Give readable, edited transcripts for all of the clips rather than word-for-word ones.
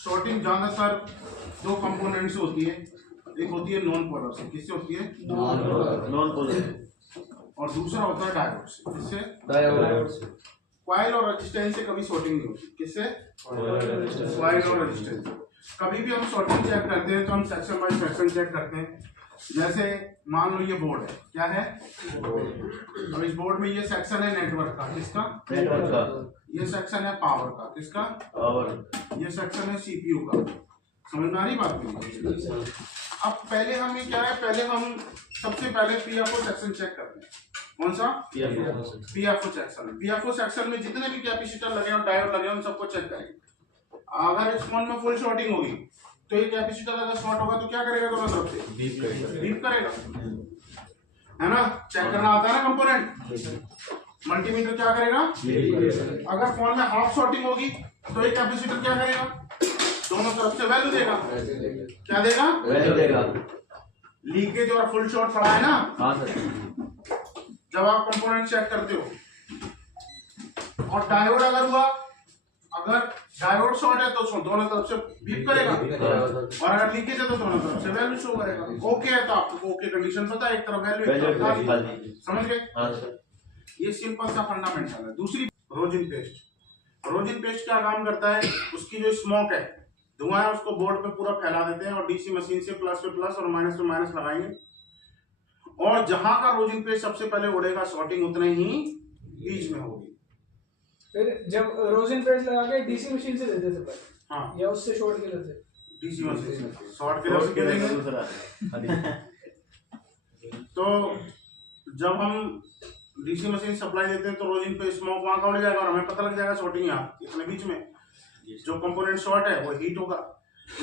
Shorting ज्यादातर दो component से होती है। एक होती है नॉन पोलर से, किससे होती है? Non polar. और दूसरा होता है डायोड से, किससे? डायोड से। कॉइल और रेजिस्टेंस से कभी शॉर्टिंग नहीं होती, किससे? कॉइल और रेजिस्टेंस। कभी भी हम शॉर्टिंग चेक करते हैं तो हम सेक्शन बाय सेक्शन चेक करते हैं। जैसे मान लो ये बोर्ड है, क्या है? अब इस बोर्ड में ये सेक्शन है नेटवर्क का, किसका? नेटवर्क का। ये सेक्शन है पावर का, किसका? पावर। ये सेक्शन है सीपीयू का। समझ में आ रही बात नहीं? अब पहले हमें क्या है, पहले हम सबसे पहले पीएफओ सेक्शन चेक करते हैं। कौन सा? PFO section. पीएफओ सेक्शन में जितने भी कैपेसिटर लगे और डायोड लगे उन सबको चेक करेंगे। अगर इस फोन में फुल शॉर्टिंग होगी तो ये कैपेसिटर अगर शॉर्ट होगा तो क्या करेगा? दोनों तरफ से बीप करेगा, है ना? चेक करना आता है ना कंपोनेंट। मल्टीमीटर क्या करेगा? अगर फोन में हाफ शॉर्टिंग होगी तो ये कैपेसिटर क्या करेगा? दोनों तरफ से वैल्यू देगा। क्या देगा? वैल्यू देगा। लीकेज और फुल शॉर्ट पड़ा है ना? हाँ सर। जब आप कंपोनेंट चेक करते हो और डायोड अगर हुआ, अगर डायोड शॉर्ट है तो दोनों तरफ से बीप करेगा और अगर लीकेज है तो दोनों तरफ से वैल्यू शो करेगा। ओके है तो आपको ओके कंडीशन पता है, एक तरफ वैल्यू, समझ गए? हाँ सर। ये सिंपल सा फंडामेंटल है। दूसरी रोजिन पेस्ट। रोजिन पेस्ट क्या काम करता है? उसकी जो स्मोक है, धुआं है, उसको बोर्ड पे पूरा फैला देते हैं और डीसी मशीन से प्लस पे प्लस और माइनस पे माइनस लगाएंगे और जहां का रोजिन पेस्ट सबसे पहले उड़ेगा शॉर्टिंग उतने ही बीच में होगी। फिर जब रोजिन पेस्ट लगा के डीसी मशीन से देते थे पर, हाँ, या उससे शॉर्ट किलर से? डीसी मशीन से शॉर्ट के देंगे। तो जब हम डीसी मशीन सप्लाई देते हैं तो रोजिन पे स्मोक वहां का उड़ जाएगा और हमें पता लग जाएगा शॉर्टिंग यहाँ इतने बीच में। जो कंपोनेंट शॉर्ट है वो हीट होगा।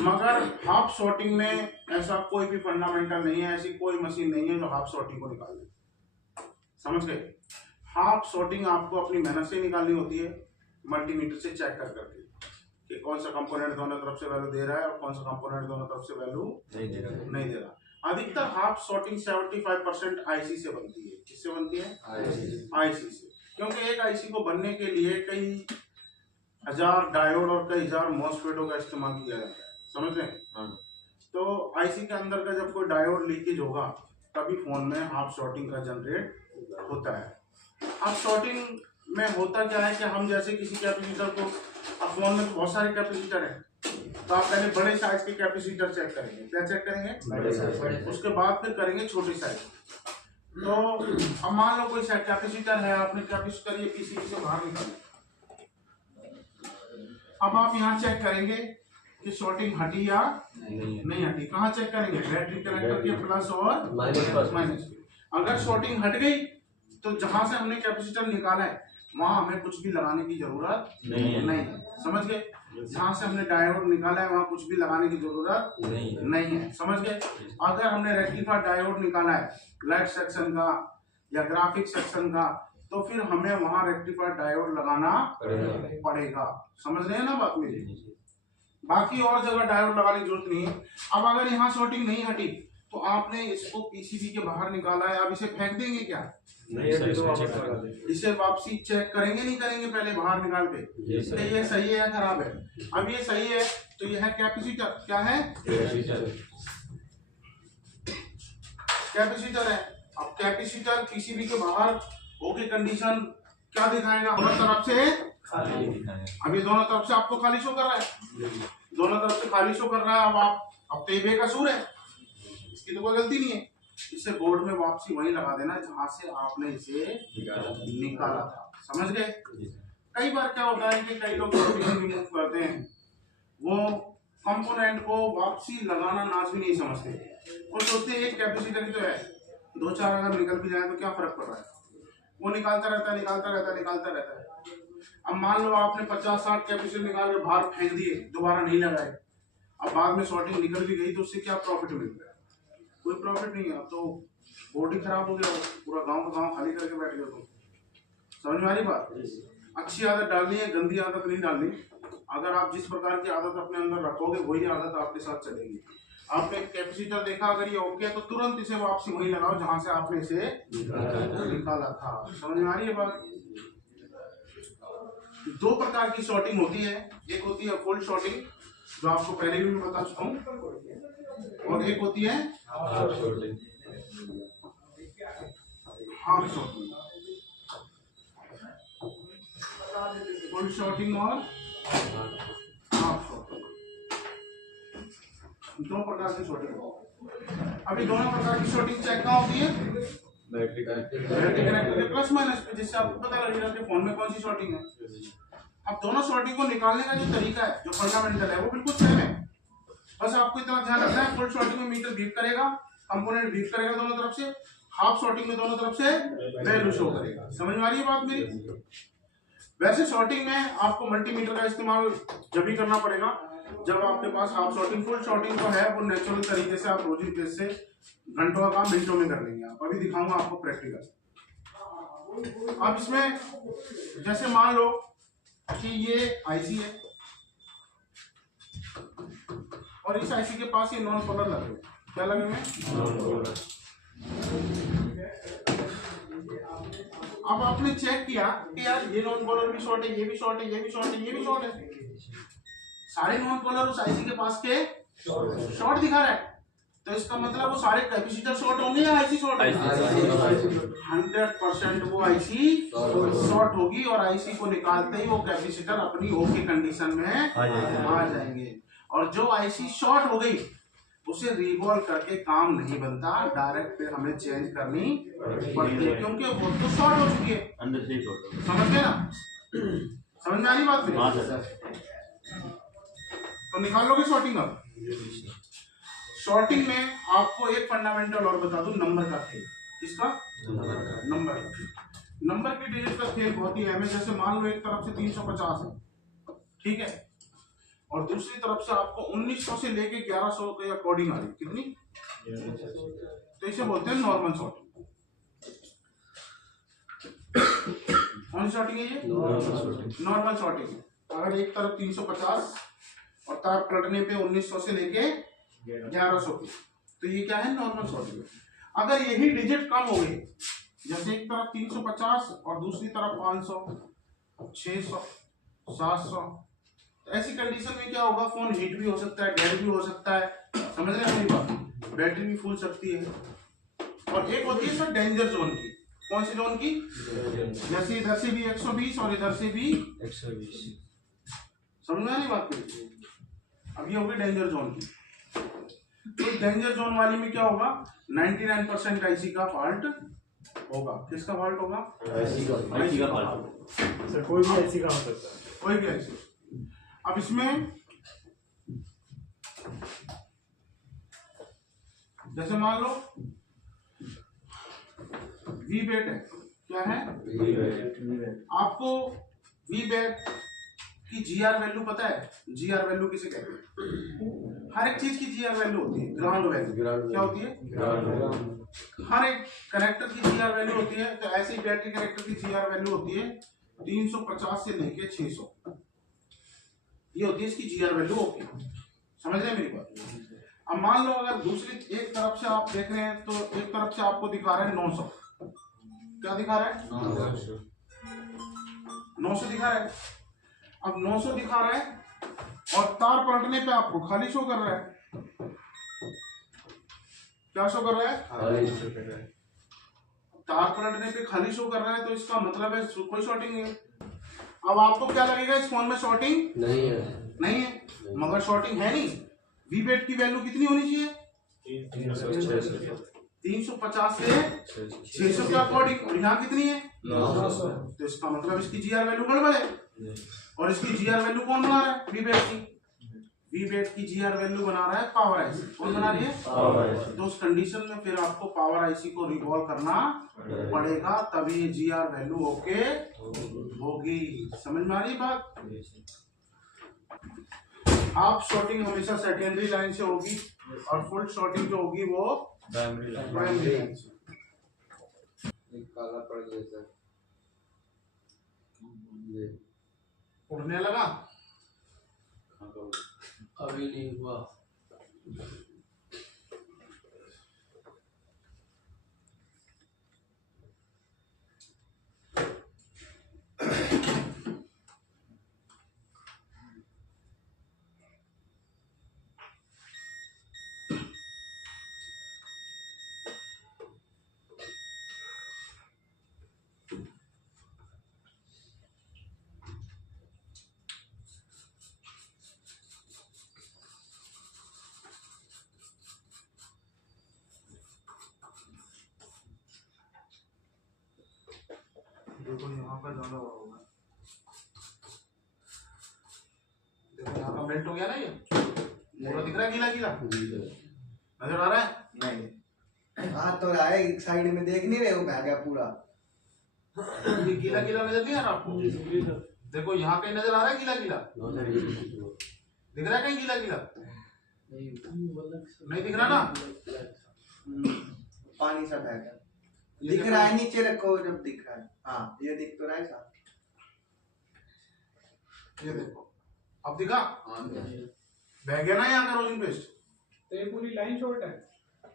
मगर हाफ शॉर्टिंग में ऐसा कोई भी फंडामेंटल नहीं है, ऐसी कोई मशीन नहीं है जो हाफ शॉर्टिंग को निकाल दे। समझ गए? हाफ शॉर्टिंग आपको अपनी मेहनत से निकालनी होती है, मल्टीमीटर से चेक कर करके कि कौन सा कंपोनेंट दोनों तरफ से वैल्यू दे रहा है और कौन सा कंपोनेंट दोनों तरफ से वैल्यू नहीं दे रहा। अधिकतर हाफ शॉर्टिंग 75% आईसी से बनती है। किससे बनती है? आईसी से। क्योंकि एक आईसी को बनने के लिए कई हजार डायोड और कई हजार मॉसफेटों का इस्तेमाल किया जाता है। समझ रहे हैं? तो आईसी के अंदर का जब कोई डायोड लीकेज होगा तभी फोन में हाफ शॉर्टिंग का जनरेट होता है। अब शॉर्टिंग में होता क्या है कि हम जैसे किसी कैपेसिटर को, अब फोन में तो बहुत सारे कैपेसिटर हैं, तो आप पहले बड़े साइज के कैपेसिटर चेक करेंगे। क्या चेक करेंगे? उसके बाद फिर करेंगे छोटे साइज। तो अब मान लो कोई कैपेसिटर है, आपने कैपेसिटर ये पीसीबी से बाहर निकाला, अब आप यहाँ चेक करेंगे कि शॉर्टिंग हटी या नहीं हटी। कहाँ चेक करेंगे? बैटरी कनेक्टर के प्लस और माइनस। अगर शॉर्टिंग हट गई तो जहां से हमने कैपेसिटर निकाला है वहां हमें कुछ भी लगाने की जरूरत नहीं। समझ गए? जहां से हमने डायोड निकाला है वहां कुछ भी लगाने की जरूरत नहीं है। समझ गए? अगर हमने रेक्टिफायर डायोड निकाला है लाइट सेक्शन का या ग्राफिक सेक्शन का, तो फिर हमें वहां रेक्टिफायर डायोड लगाना पड़ेगा। समझ रहे हैं ना बात मेरी? बाकी और जगह डायोड लगाने की जरूरत नहीं है। अब अगर यहाँ शॉर्टिंग नहीं हटी तो आपने इसको पीसीबी के बाहर निकाला है, अब इसे फेंक देंगे क्या? इसे वापसी चेक करेंगे नहीं करेंगे पहले बाहर निकाल के ये सही है या खराब है? अब ये सही है तो यह है कैपेसिटर। क्या है? कैपेसिटर है। अब कैपेसिटर पीसीबी के बाहर होके कंडीशन क्या दिखाएगा? दोनों तरफ से खाली दिखाएगा। अब ये दोनों तरफ से आपको खाली शो कर रहा है, दोनों तरफ से खाली शो कर रहा है। अब तो ये बेकसूर है, इसकी तो कोई गलती नहीं है। इसे बोर्ड में वापसी वहीं लगा देना जहां से आपने इसे निकाला था। समझ गए? कई बार क्या होता है कि कई लोग रिमूव करते हैं, वो कंपोनेंट को वापसी लगाना नाज भी नहीं समझते। वो सोचते हैं एक कैपेसिटर ही तो है, दो चार अगर निकल भी जाए तो क्या फर्क पड़ रहा है। वो निकालता रहता है। अब मान लो आपने 50-60 कैपेसिटर निकाल के बाहर फेंक दिए, दोबारा नहीं लगाए, अब बाद में शॉर्टिंग निकल भी गई तो उससे क्या प्रॉफिट मिल रहा है? कोई प्रॉफिट नहीं है। अब तो बोर्ड ही खराब हो गया, पूरा गांव का गांव खाली करके बैठ गया। तुम समझ में आ रही बात? अच्छी आदत डालनी है, गंदी आदत नहीं डालनी। अगर आप जिस प्रकार की आदत अपने अंदर रखोगे वही आदत आपके साथ चलेगी। आपने कैपेसिटर देखा, अगर ये ओके तो तुरंत इसे वापसी वहीं लगाओ जहां से आपने इसे निकाला था। समझ में आ रही है बात? दो प्रकार की शॉर्टिंग होती है, एक होती है फुल शॉर्टिंग जो आपको पहले भी मैं बता चुका हूँ, और एक होती है हाफ शॉर्टिंग, फुल शॉर्टिंग और हाफ शॉर्टिंग, दो प्रकार की शॉर्टिंग। अभी दोनों प्रकार की शॉर्टिंग चेक कहाँ होती है? बैटरी कनेक्टर के प्लस माइनस पे, जिससे आपको पता लगेगा कि फोन में कौन सी शॉर्टिंग है। अब दोनों शॉर्टिंग को निकालने का जो तरीका है, जो फंडामेंटल है, वो बिल्कुल सेम है। बस आपको इतना ध्यान रखना है, फुल शॉर्टिंग में मीटर बीप करेगा, कंपोनेंट बीप करेगा दोनों तरफ से, हाफ शॉर्टिंग में दोनों तरफ से वैल्यू शो करेगा। समझ में आ रही है बात मेरी? वैसे शॉर्टिंग में आपको मल्टीमीटर का इस्तेमाल जब भी करना पड़ेगा जब आपके पास हाफ शॉर्टिंग, फुल शॉर्टिंग जो है वो नेचुरल तरीके से आप रोजिंग बेस से घंटों का काम मिनटों में कर लेंगे। आप अभी दिखाऊंगा आपको प्रैक्टिकल। अब इसमें जैसे मान लो कि ये आईसी है और इस आईसी के पास ये नॉन पोलर लगे हुए। क्या लगे हुए? अब आपने चेक किया कि यार ये नॉन पोलर भी शॉर्ट है, ये भी शॉर्ट है, ये भी शॉर्ट है, ये भी शॉर्ट है, सारे नॉन पोलर उस आईसी के पास के शॉर्ट दिखा रहा है। तो इसका मतलब वो सारे कैपेसिटर शॉर्ट होंगे या आईसी शॉर्ट होगी? 100% वो आईसी शॉर्ट होगी, और आईसी को निकालते ही वो कैपेसिटर अपनी ओके कंडीशन में आ जाएंगे। और जो आईसी शॉर्ट हो गई उसे रिवॉल्व करके काम नहीं बनता, डायरेक्ट फिर हमें चेंज करनी पड़ती है, क्योंकि वो तो शॉर्ट हो चुकी है। अंदर से शॉर्ट, समझ गए ना? समझ में आ रही बात? तो निकाल लोगे शॉर्टिंग। अब शॉर्टिंग में आपको एक फंडामेंटल और बता दूं, नंबर का खेल। किसका? नंबर का। नंबर की डिजिट का खेल बहुत ही अहम है। जैसे मान लो एक तरफ से 350 है, ठीक है, और दूसरी तरफ से आपको 1900 से लेके 1100 के अकॉर्डिंग आ रही। कितनी? तो इसे बोलते हैं नॉर्मल शॉर्टिंग। कौन सी शॉर्टिंग है ये? Normal sorting. अगर एक तरफ 350 और तार पलटने पे 1900 से लेके 1100 की, तो ये क्या है? Normal sorting. अगर यही डिजिट कम हो गई, जैसे एक तरफ 350 और दूसरी तरफ 500, 600, 700, तो ऐसी कंडीशन में क्या होगा? फोन हीट भी हो सकता है, डेड भी हो सकता है। समझ रहे हैं मेरी बात? बैटरी भी फूल सकती है। और एक होती है सर डेंजर जोन की। कौन सी जोन की? जैसे इधर से भी 120 और इधर से भी 120। समझ में आ रही बात? अब ये होगी डेंजर जोन की। तो डेंजर जोन वाली में क्या होगा? 99% आईसी का फॉल्ट होगा। किसका फॉल्ट होगा? आईसी का फॉल्ट। सर कोई भी आईसी का हो सकता है, कोई भी आईसी। अब इसमें जैसे मान लो वी बेट है। क्या है? आपको वी बेट की जीआर वैल्यू पता है? जीआर वैल्यू किसे कहते हैं? हर एक चीज की जीआर वैल्यू होती है। ग्राउंड वैल्यू क्या होती है? हर एक कनेक्टर की जीआर वैल्यू होती है। तो ऐसे ही बैटरी कनेक्टर की जीआर वैल्यू होती है 350 से लेके 600। ये होती है इसकी जीआर वैल्यू। ओके, समझ रहे हैं मेरी बात? अब मान लो अगर दूसरी एक तरफ से आप देख रहे हैं तो एक तरफ से आपको दिखा रहा है 900। क्या दिखा रहा है? 900 दिखा रहा है। अब 900 दिखा रहा है और तार पलटने पे आपको खाली शो कर रहा है। क्या शो कर रहा है? तार पलटने पे खाली शो कर रहा है, तो इसका मतलब है कोई शॉर्टिंग नहीं है। अब आपको क्या लगेगा? इस फोन में शॉर्टिंग नहीं है, मगर शॉर्टिंग है नहीं। वी बेट की वैल्यू कितनी होनी चाहिए? 350 से 600 के अकॉर्डिंग, और यहाँ कितनी है? 900। तो इसका मतलब इसकी जीआर वैल्यू गड़बड़ है। और इसकी जीआर वैल्यू कौन बना रहा है? वी बेट की। वी बेट की जीआर वैल्यू बना रहा है पावर आईसी। कौन बना रही है? Power IC. तो उस कंडीशन में फिर आपको पावर आईसी को रिवॉल्व करना पड़ेगा, तभी जीआर वैल्यू ओके होगी। समझ में आ रही बात? हाफ शॉर्टिंग हमेशा सेकेंडरी लाइन से होगी और फुल शॉर्टिंग जो होगी वो प्राइमरी लाइन से। काला पड़ गया सर, उड़ने लगा? अभी नहीं हुआ। देखो यहाँ का ज्यादा हुआ होगा, देखो यहाँ का मेल्ट हो गया ना, ये पूरा दिख रहा है गीला गीला, नजर आ रहा है? नहीं हाँ तो रहा है, एक साइड में देख नहीं रहे हो, बह गया पूरा। ये गीला गीला नजर नहीं आ रहा आपको? देखो यहाँ कहीं नजर आ रहा है गीला गीला, दिख रहा है कहीं गीला गीला? नहीं दिख रहा ना? पानी सा बह गया, दिख रहा है, नीचे रखो जब दिख रहा है। हाँ ये दिख तो रहा है साहब, ये देखो अब दिखा, बह गया ना यहाँ का रोलिंग पेस्ट। तो ये पूरी लाइन शॉर्ट है।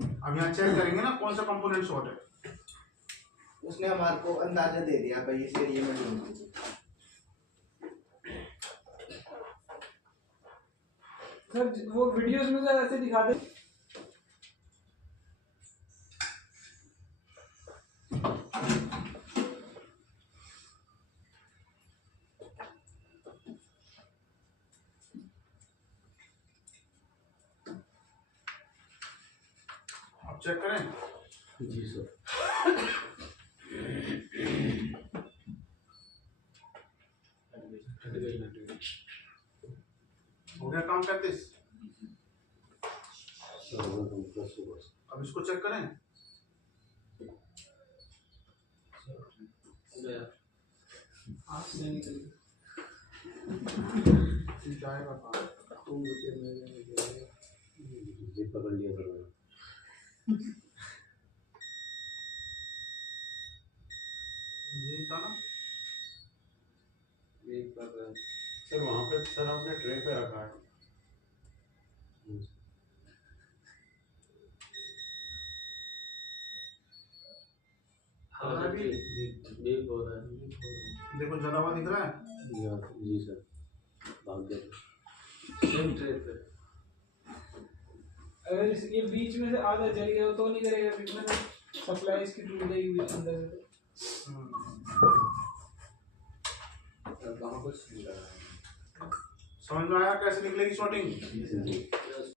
अब यहाँ चेक करेंगे ना कौन सा कंपोनेंट शॉर्ट है। उसने हमारे को अंदाजा दे दिया भाई इस एरिया में ढूंढो। सर वो वीडियोस में सर ऐसे दिखाते। अब चेक करें। जी सर। हो गया काम 35। अब इसको चेक करें। जाएगा काम। पकड़ लिया सर। यही था ना? सर वहाँ पे सर आपने ट्रे पे रखा है। हाँ अभी हो रहा है। देखो ज्यादा हुआ दिख रहा है? जी सर। सेम ट्रे पे। अगर ये बीच में से आधा जल गया तो नहीं करेगा, बीच में सप्लाई इसकी टूट जाएगी अंदर से। समझ में आया कैसे निकलेगी शॉर्टिंग?